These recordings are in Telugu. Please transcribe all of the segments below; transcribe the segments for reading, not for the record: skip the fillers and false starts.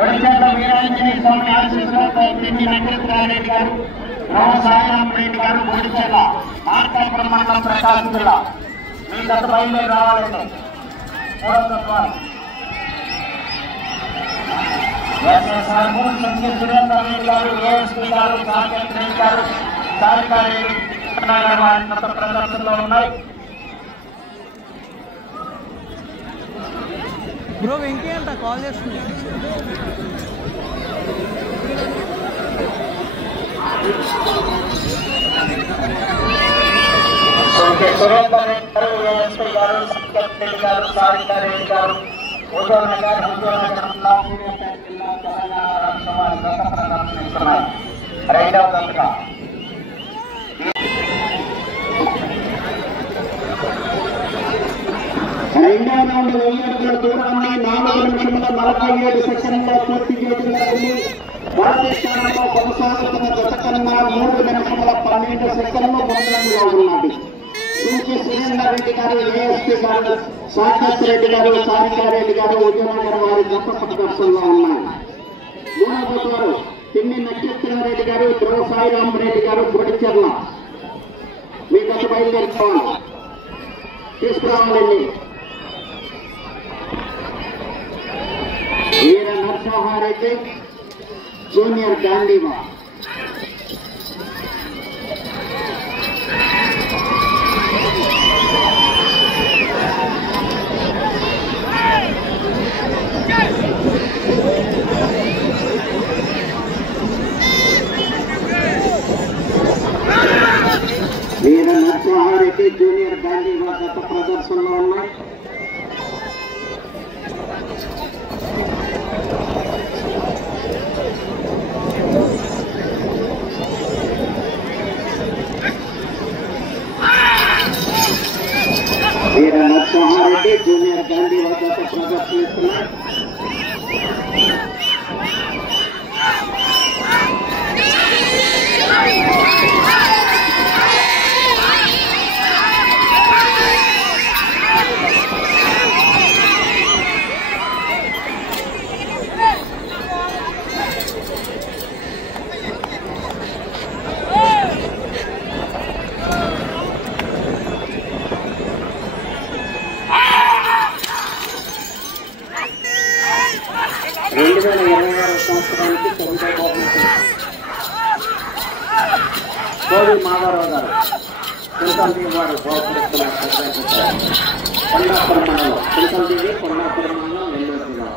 ఒడిశాలో వీరాంజనేయ స్వామి ఆశీస్సులతో పిన్ని నక్షత్రారెడ్డి గారు, సాయిరామరెడ్డి గారు, ఒడిశాల మార్కాపురం మండలం ప్రకాశం జిల్లా. మీ గత బయలుదేరి రావాలండి. సురేందర్ రెడ్డి గారు, ఏఎస్పీ గారు, సాకేత్ రెడ్డి గారు, సారికారెడ్డి వారి గత ప్రదర్శనలో ఉన్నాయి. బ్రో వెంకీ అంట కాల్ చేస్తుంది. సురేందర్ రెడ్డి గారు, ఏఎస్పీ గారు, సాకేత్ రెడ్డి గారు, సారికారెడ్డి గారు, హుజూర్నగర్ జిల్లా తెలంగాణ రాష్ట్ర వారి గత ప్రదర్శనిస్తున్నాయి. రెండవ దశగా రెండవ రౌండ్ 1000 అడుగుల దూరాన్ని 4 నిమిషముల 47 సెకండ్లో పూర్తి చేయడం జరిగింది. మొదటి స్థానంలో కొనసాగుతున్న గత కన్నా 3 నిమిషముల 12 సెకండ్లు ముందంజలో ఉన్నది. సురేందర్ రెడ్డి గారు, ఏఎస్పీ గారు, సాకేత్ రెడ్డి గారు, సారికారెడ్డి గారు, ఉద్యమనగర్ వారి గత ప్రదర్శనలో ఉన్నాయి. మూడవ వారు పిన్ని నక్షత్రారెడ్డి గారు, సాయిరామరెడ్డి గారు, బొడిచెర్ల. మీ గత బయలుదేరుకోవాలి, తీసుకురావాలండి. వీర నరసింహారెడ్డి, జూనియర్ గాంధీవా. వీర నరసింహారెడ్డి, జూనియర్ గాంధీవా గత ప్రదర్శనలో ఉన్నాయి. వీర నరసింహారెడ్డి, జూనియర్ గాంధీవా గత ప్రదర్శనిస్తున్నారు. సంవత్సరానికి 9వ కోడి మాధవరావు గారు చింతలదేవి వారు బహుకరిస్తున్నారు. కొండాపురం మండలం చింతలదేవి, కొండాపురం మండలం, నెల్లూరు జిల్లా.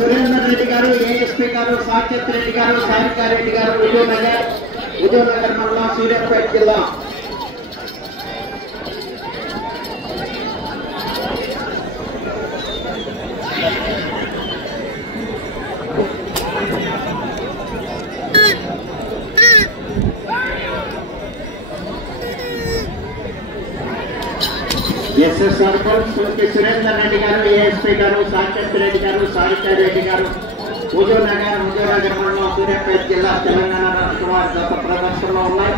సురేందర్ రెడ్డి గారు, ఏఎస్పీ గారు, సాకేత్ రెడ్డి గారు, సారికారెడ్డి గారు, హుజూర్నగర్ మండలం, సూర్యాపేట జిల్లా. ఎస్ఎస్ఆర్ సురేందర్ రెడ్డి గారు, ఏఎస్పీ గారు, సాకేత్ రెడ్డి గారు, సారికారెడ్డి గారు, హుజూర్నగర్ మండలం, సూర్యాపేట జిల్లా, తెలంగాణ రాష్ట్ర వారి గత ప్రదర్శనలో ఉన్నాయి.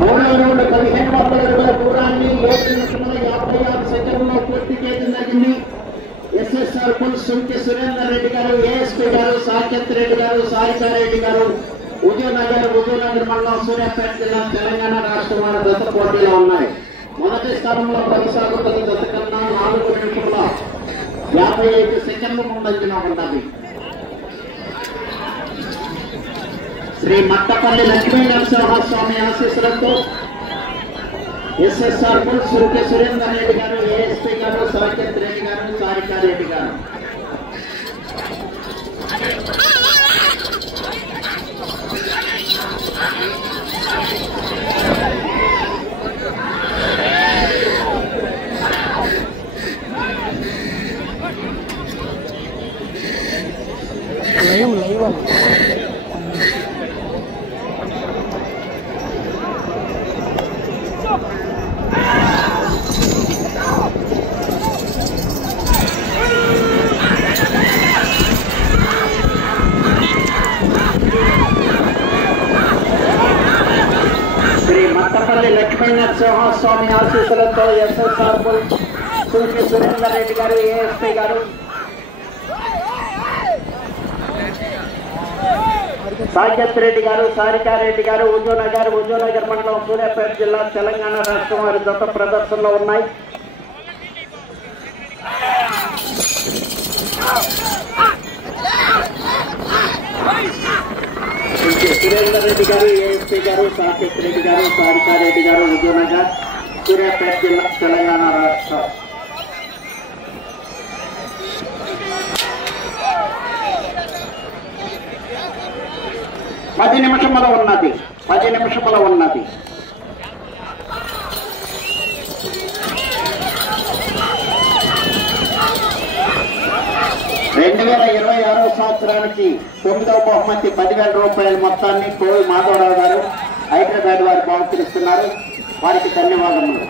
మూడవ రౌండ్ 15 అడుగుల దూరాన్ని 7 నిమిషముల 56 సెకండ్లో పూర్తి చేయడం జరిగింది. ఎస్ఎస్ఆర్ పుల్స్ సురేందర్ రెడ్డి గారు, ఏఎస్పీ గారు, సాకేత్ రెడ్డి గారు, సారికారెడ్డి గారు, హుజూర్నగర్ మండలం, సూర్యాపేట జిల్లా, తెలంగాణ రాష్ట్రం వారి గత పోటీలో ఉన్నాయి. మొదటి స్థానంలో కొనసాగుతున్న గత కన్నా 4 నిమిషముల 55 సెకండ్లు ముందంజలో ఉన్నది. శ్రీ మట్టపల్లి లక్ష్మీ నరసింహస్వామి ఆశీస్సులతో ఎస్ఎస్ఆర్ పుల్స్ సురేందర్ రెడ్డి గారు, ఏఎస్పీ గారు, సాకేత్ రెడ్డి గారు, సారికారెడ్డి గారు. శ్రీ మట్టపల్లి లక్ష్మీనరసింహస్వామి ఆశీస్సులతో ఎస్ఎస్ఆర్ శ్రీ సురేందర్ రెడ్డి గారు, ఏఎస్పీ గారు, సాకేత్ రెడ్డి గారు, సారికారెడ్డి గారు, హుజూర్నగర్ మండలం, సూర్యాపేట జిల్లా, తెలంగాణ రాష్ట్రం వారి జత ప్రదర్శనలో ఉన్నాయి. సురేందర్ రెడ్డి గారు, ఏఎస్పీ గారు, సాకేత్ రెడ్డి గారు, సారికారెడ్డి గారు, హుజూర్నగర్, సూర్యాపేట జిల్లా, తెలంగాణ రాష్ట్రం. పది నిమిషముల ఉన్నది 2026 సంవత్సరానికి 9వ బహుమతి 10,000 రూపాయల మొత్తాన్ని కోవి మాధవరావు గారు హైదరాబాద్ వారు బహుకరిస్తున్నారు. వారికి ధన్యవాదములు.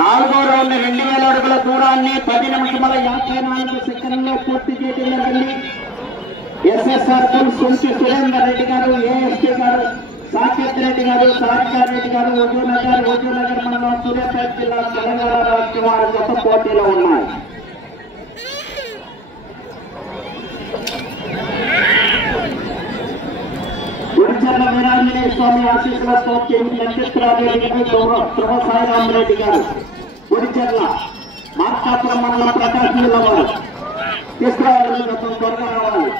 నాలుగో రౌండ్ 2000 అడుగుల దూరాన్ని 10 నిమిషముల 54 సెకండ్లలో పూర్తి చేయడం జరిగింది. ఎస్ఎస్ఆర్ సుంచి సురేందర్ రెడ్డి గారు, ఏఎస్పీ గారు, సాకేత్ రెడ్డి గారు, సారికారెడ్డి గారు, హుజూర్నగర్ మండలం, సూర్యాపేట జిల్లా, తెలంగాణ రాష్ట్రం వారి జత పోటీలో ఉన్నాయి. గుడిచర్ల వీరాంజనేయ స్వామి ఆశీస్సులతో నక్షత్రారెడ్డి గారు, ధ్రువ సాయిరామరెడ్డి గారు, గుడిచర్ల మార్కాపురం మండలం, ప్రకాశం జిల్లా వారు తీసుకురావాలని త్వరగా రావాలి,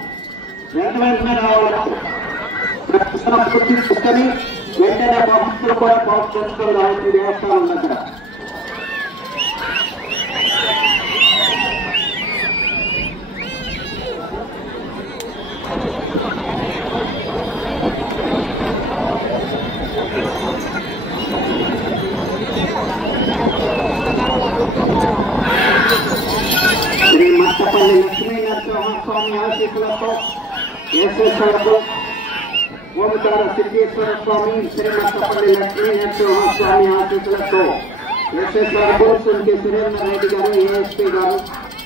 వెంటనే రావాలి. తీసుకొని వెంటనే భక్తులు కూడా పాస్ చేసుకొని రావాల్సిన దేవస్థానం దగ్గర. శ్రీ మట్టపల్లి లక్ష్మీనరసింహస్వామి ఆశీస్సులతో ఎస్ఎస్ఆర్ ఓంకార సిద్ధేశ్వర స్వామి, శ్రీ మట్టపల్లి లక్ష్మీనరసింహస్వామి ఆశీస్సులతో ఎస్ఎస్ఆర్ సుంచి సురేందర్ రెడ్డి గారు, ఏఎస్పీ గారు,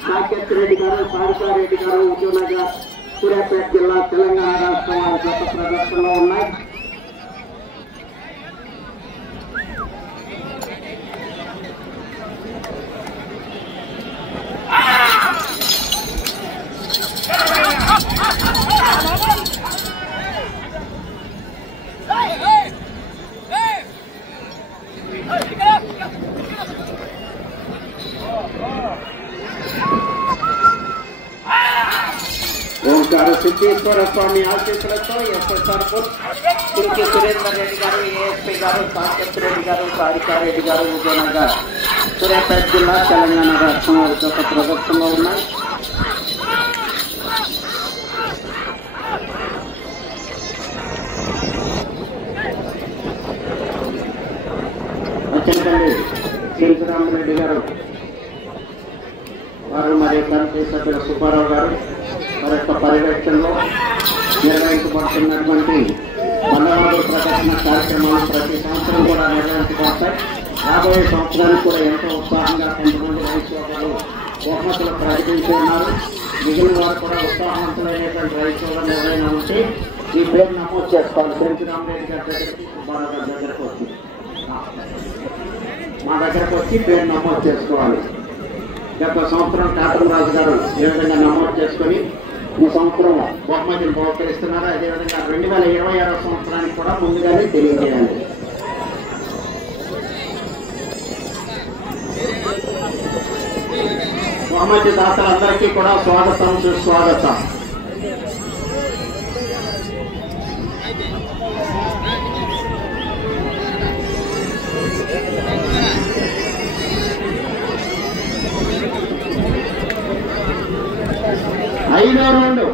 సాకేత్ రెడ్డి గారు, సారికారెడ్డి గారు, హుజూర్నగర్, సూర్యాపేట జిల్లా, తెలంగాణ రాష్ట్రం వారి జత ప్రదర్శనలో ఉన్నాయి. ఓంకార సిద్ధేశ్వర స్వామి ఆశీస్సులతో ఎస్ఎస్ఆర్ సుంచి సురేందర్ రెడ్డి గారు, ఏఎస్పీ గారు, సాకేత్ రెడ్డి గారు, సారికారెడ్డి గారు, హుజూర్నగర్, సూర్యాపేట జిల్లా, తెలంగాణ రాష్ట్రం వారి జత ప్రదర్శనలో ఉన్నాయి. శ్రీరామరెడ్డి గారు వారు మరి కమిటీ సభ్యులు సుబ్బారావు గారు వారి యొక్క పర్యవేక్షణలో నిర్వహించబడుతున్నటువంటి బంధవాదుల ప్రదర్శన కార్యక్రమాలు ప్రతి సంవత్సరం కూడా నిర్వహించబడతాయి. రాబోయే సంవత్సరానికి కూడా ఎంతో ఉత్సాహంగా కొంతమంది రైతు సోదరులు బహుమతులు ప్రకటించి ఉన్నారు. మిగిలిన వారు కూడా ఉత్సాహవంతులైనటువంటి రైతు సోదరులు ఎవరైనా ఉంటే ఈ పేరు నమోదు చేసుకోవాలి. శ్రీరామరెడ్డి గారి దగ్గరికి, సుబ్బారావు గారి దగ్గరకు వచ్చి మా దగ్గరకు వచ్చి పేరు నమోదు చేసుకోవాలి. గత సంవత్సరం కాటమరాజు గారు ఏ విధంగా నమోదు చేసుకొని ఈ సంవత్సరం బహుమతిని బహుకరిస్తున్నారు. అదేవిధంగా 2026 సంవత్సరానికి కూడా ముందుగానే తెలియజేయాలి. బహుమతి దాతలందరికీ కూడా స్వాగతం సుస్వాగతం. ఐదో రౌండ్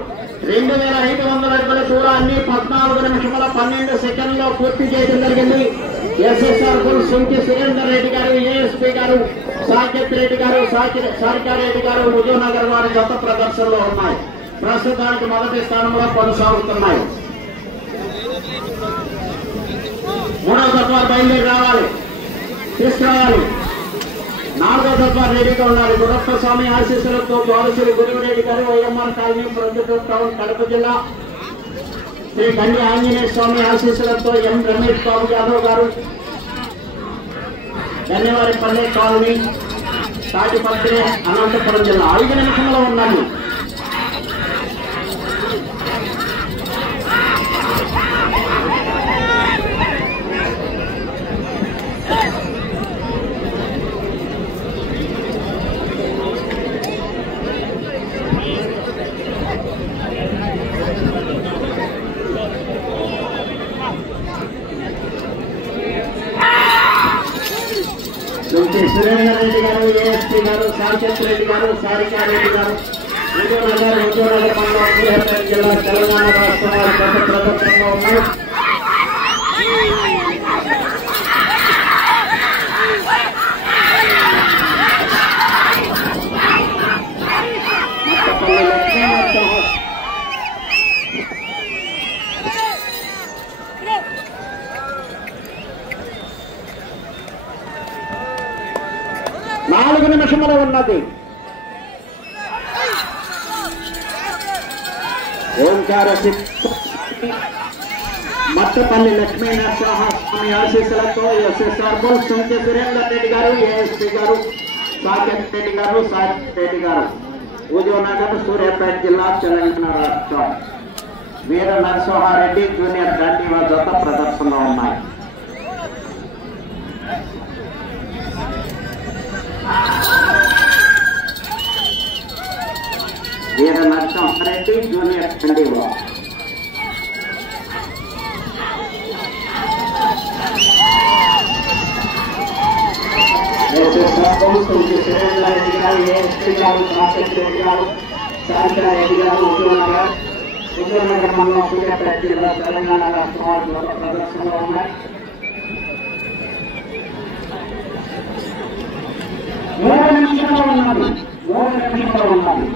2500 అడుగుల దూరాన్ని 14 నిమిషముల 12 సెకండ్లో పూర్తి చేయడం జరిగింది. ఎస్ఎస్ఆర్ బుల్ సుంకి సురేందర్ రెడ్డి గారు, ఏఎస్పీ గారు, సాకేత్ రెడ్డి గారు, సారికారెడ్డి గారు హుజూర్నగర్ వారి జత ప్రదర్శనలో ఉన్నాయి. ప్రస్తుతానికి మొదటి స్థానంలో కొనసాగుతున్నాయి. మూడవ తత్వాలు బయలుదేరి రావాలి, తీసుకురావాలి. నాలుగో తత్వాలు రెడీగా ఉండాలి. గురప్ప స్వామి ఆశీస్సులతో ద్వారశ్రీ గురువురెడ్డి గారు, YMR colony, Proddatur town, Kadapa జిల్లా. శ్రీ గండి ఆంజనేయ స్వామి ఆశీస్సులతో ఎం రమేష్ బాబు యాదవ్ గారు, ధన్యవాదపల్లె కాలనీ, తాటిపత్రి, అనంతపురం జిల్లా. 5 నిమిషంలో ఉన్నాయి. సురేందర్ రెడ్డి గారు, ఏఎస్పీ గారు, సాకేత్ రెడ్డి గారు, సారికారెడ్డి గారు, హుజూర్నగర్ మండలం, సూర్యాపేట జిల్లా, తెలంగాణ రాష్ట్రం వారి గత ప్రదర్శనలో ఉన్నారు. నాలుగు నిమిషములు ఉన్నది. ఓంకార మట్టపల్లి లక్ష్మీనరసింహస్వామి ఆశీస్సులతో ఎస్ఎస్ఆర్ బుల్ సుంకి సురేందర్ రెడ్డి గారు, ఏఎస్పీ గారు, సాకేత్ రెడ్డి గారు, సాకేత్ రెడ్డి గారు, హుజూర్నగర్, సూర్యాపేట జిల్లా, తెలంగాణ రాష్ట్రం. వీర నరసింహారెడ్డి జూనియర్ దండివ జత ప్రదర్శనలో ఉన్నాయి. వీర నరసింహారెడ్డి జూనియర్ దండివ. రెడ్డి గారు, ఏఎస్పీ గారు, సాకేత్ రెడ్డి గారు, సారికారెడ్డి గారు, హుజూర్నగర్ మండలం, సూర్యాపేట జిల్లా, తెలంగాణ రాష్ట్రం ప్రదర్శనలో ఉన్నాయి. 3 నిమిషంలో ఉన్నది. 3 నిమిషంలో ఉన్నది.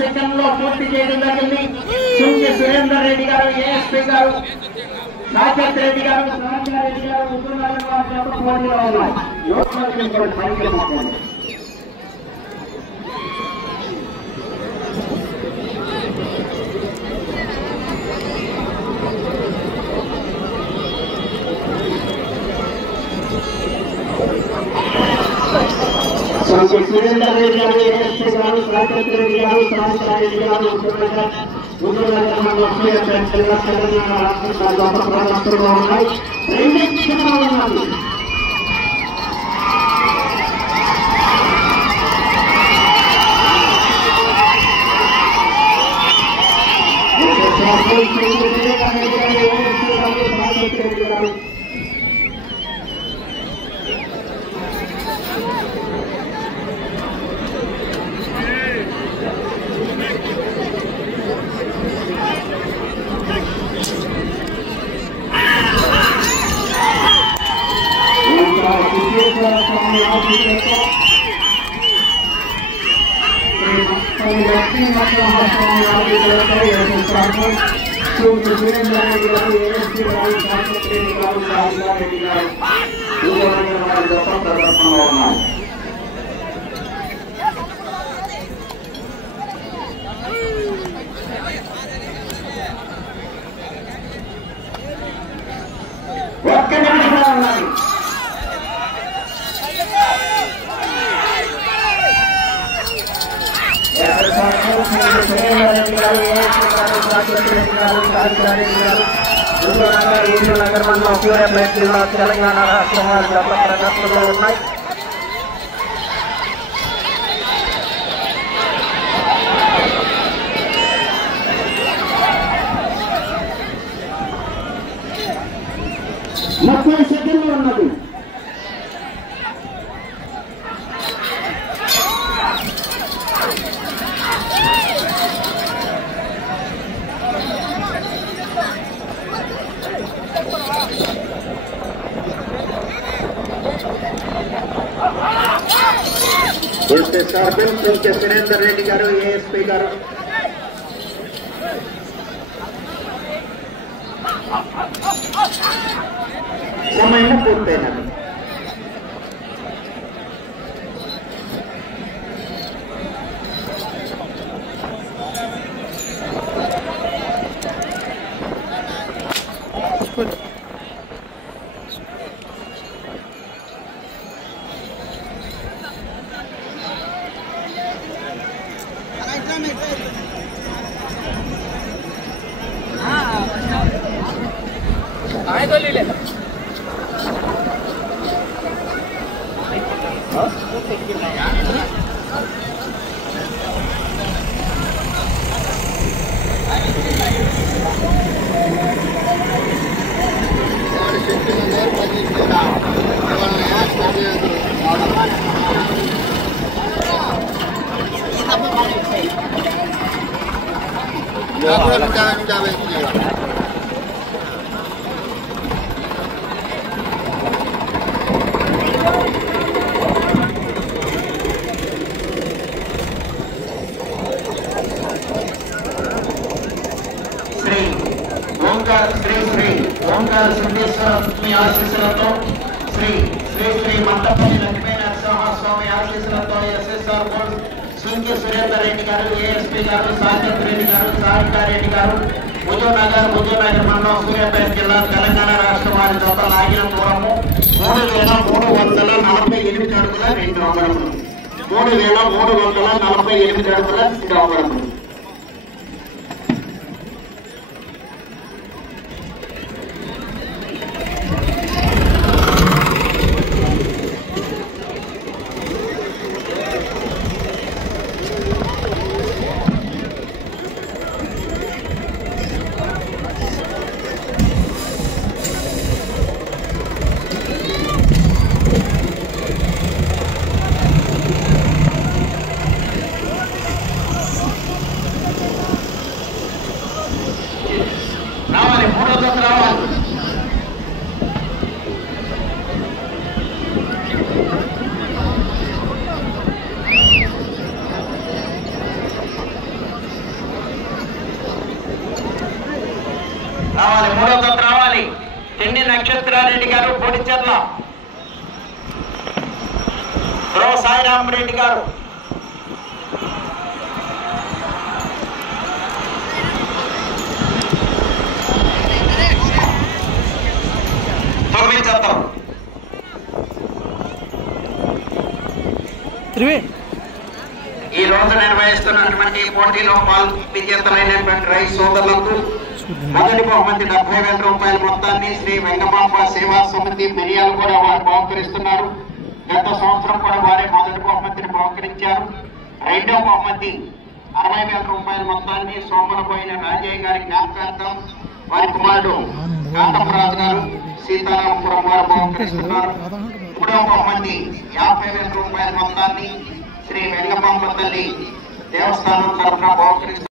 సెకండ్లో పూర్తి చేయడం జరిగింది. సుంకి సురేందర్ రెడ్డి గారు, ఏఎస్పీ గారు, సాకేత్ రెడ్డి గారు, సారికారెడ్డి గారు, హుజూర్నగర్ వారి జత పోటీలో ఉన్నాయి. సురేందర్ రెడ్డి గారు, ఏఎస్పీ గారు, సాకేత్ రెడ్డి గారు, సారికారెడ్డి గారు, హుజూర్నగర్ మండలం, సూర్యాపేట జిల్లా, తెలంగాణ రాష్ట్రం గత ప్రదర్శనలో ఉన్నాయి. 2 నిమిషాలు ఉన్నది. ఒక్క నిమిషంలో ఉన్నది. నగర్ మండలం సూర్యాపేట జిల్లా తెలంగాణ రాష్ట్రం వారి గత ప్రదర్శనలో ఉన్నాయి. ముప్పై సెకండ్లు ఉన్నది. సురేందర్ రెడ్డి గారు, ఏఎస్పీ గారు, సమయం పూర్తయినది. ఓంకార సిద్ధేశ్వర స్వామి ఆశీస్సులతో శ్రీ శ్రీ శ్రీ మంటపల్లి లక్ష్మీ నరసింహస్వామి ఆశీస్సులతో ఎస్ఎస్ఆర్ బోర్డు సుంకి సురేందర్ రెడ్డి గారు, ఏఎస్పీ గారు, సాకేత్ రెడ్డి గారు, సారికారెడ్డి గారు, హుజూర్నగర్ మండలం సూర్యాపేట జిల్లా తెలంగాణ రాష్ట్రం వారి జత లాగిన దూరము 3,348 అడుగుల 2 అంగుళములు. 3,348 అడుగుల 2 అంగుళములు. మూడో జత రావాలి. చెన్ని నక్షత్రారెడ్డి గారు, పొడిచెర్ల సాయిరామ్ రెడ్డి గారు, ఈ రోజు నిర్వహిస్తున్నటువంటి పోటీలో విజేతలైనటువంటి రైతు సోదరులకు మొదటి బహుమతి 70,000 రూపాయల మొత్తాన్ని శ్రీ వెంకమాంబ సేవా సమితి మిరియాలు కూడా వారు బహుకరిస్తున్నారు. గత సంవత్సరం కూడా వారే మొదటి బహుమతిని బహుకరించారు. రెండవ బహుమతి 60,000 రూపాయల మొత్తాన్ని సోమలపోయిన రాజయ్య గారి జ్ఞాపకార్థం వారి కుమారుడు కాంతపురాజు గారు, సీతారామపురం వారు బహుకరిస్తున్నారు. మూడవ బహుమతి 50,000 రూపాయల మొత్తాన్ని శ్రీ వెంకమాంబ తల్లి దేవస్థానం తరఫున బహుకరిస్తున్నారు.